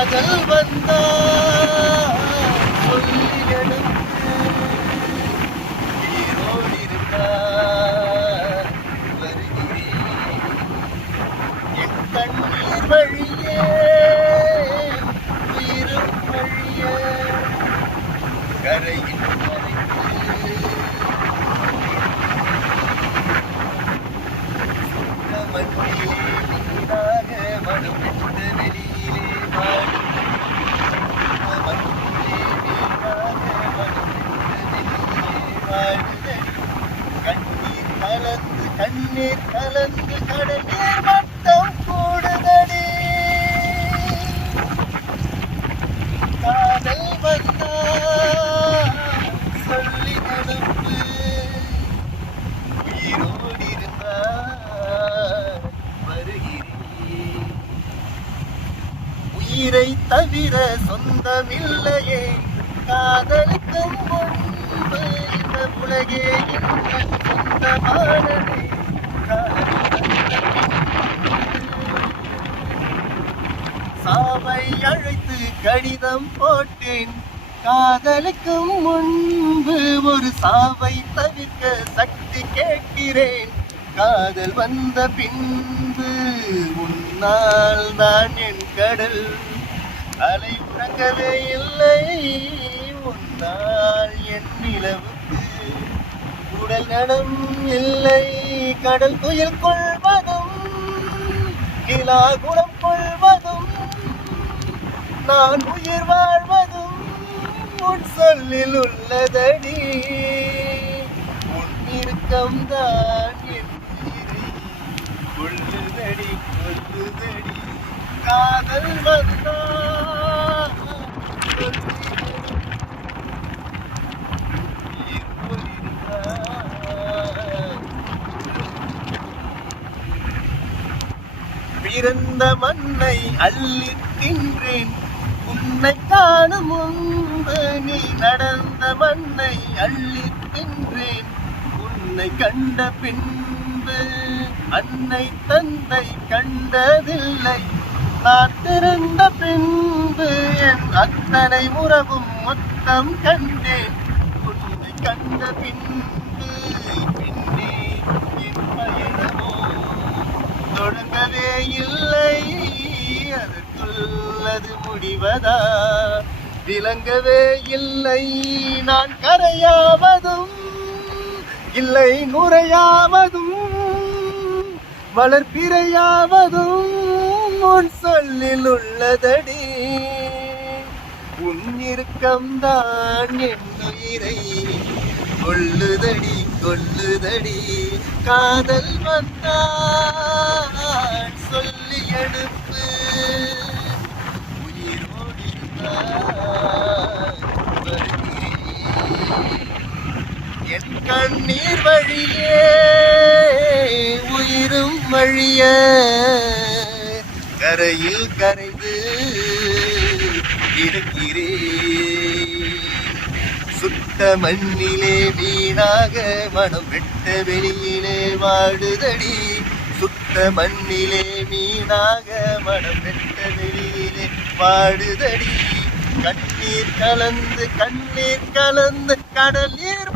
காதல் வந்தா சொல்லியடும் உயிரோடு இருந்தா வருகிறேன் என் கண்ணீர் வழியே உயிரும் வழியே கரையில் கரைந்து மண்ணிலே நீராக மனம் விட்ட வெளியிலே வாழும் மண்ணிலே நீராக மனம் விட்ட வெளியிலே வாழுதடி கண்ணீர் கலந்து கண்ணீர் கலந்து கடநீர் மட்டம் கூடுதடி. காதல் வந்தா சொல்லி நடப்பு உயிரோடு இருந்தால் வருகிறேன். உயிரை தவிர சொந்தமில்லையே. காதலுக்கும் உலகே சொந்தமானதே சாவை அழைத்து கடிதம் போட்டேன். காதலுக்கும் முன்பு ஒரு சாவை தவிர்க்க சக்தி கேட்கிறேன். காதல் வந்த பின்பு உன்னால் தான் என் கடல். அலை உறங்கவே இல்லை உன்னால் என் நிலவுக்கு. உடல் நடம் இல்லை கடல் துயில் கொள்வதும் கிலா குணம் கொள்வதும் நான் உயிர் வாழ்வதும் உன் சொல்லில் உள்ளதடி. உன் இறுக்கம் தான் கொள்ளுதடி கொள்ளுதடி. காதல் வந்தா பிறந்த மண்ணை அள்ளி தின்றேன். உன்னை காணும் முன்பு நீ நடந்த மண்ணை அள்ளி தின்றேன் உன்னை கண்ட பின்பு அன்னை தந்தை கண்டதில்லை. நான் திறந்த பின்பு என் அத்தனை உறவும் மொத்தம் கண்டேன். உன்னை கண்ட பின்பு பின்னே என் பயணமோ தொடங்கவே இல்லை. அது முடிவதா? விளங்கவே இல்லை. நான் கரையாவதும் இல்லை நுரையாவதும். வளர்ப்பிரையாவதும் உன் சொல்லில் உள்ளதடி. உன் இறுக்கம்தான் என் உயிரை கொள்ளுதடி கொள்ளுதடி. காதல் வந்தான் சொல்லி எடுப்ப உயிரோடு இருந்தால் வருகிறேன். என் கண்ணீர் வழியே உயிரும் வழிய. கரையில் கரைந்து இருக்கிறேன். சுட்ட மண்ணிலே வீணாக மனம் வெட்ட வெளியிலே வாடுதடி. சுத்த மண்ணிலே மீனாக மனம் வெட்ட வெளியிலே வாடுதடி. கண்ணீர் கலந்து கண்ணீர் கலந்து கடல் நீர்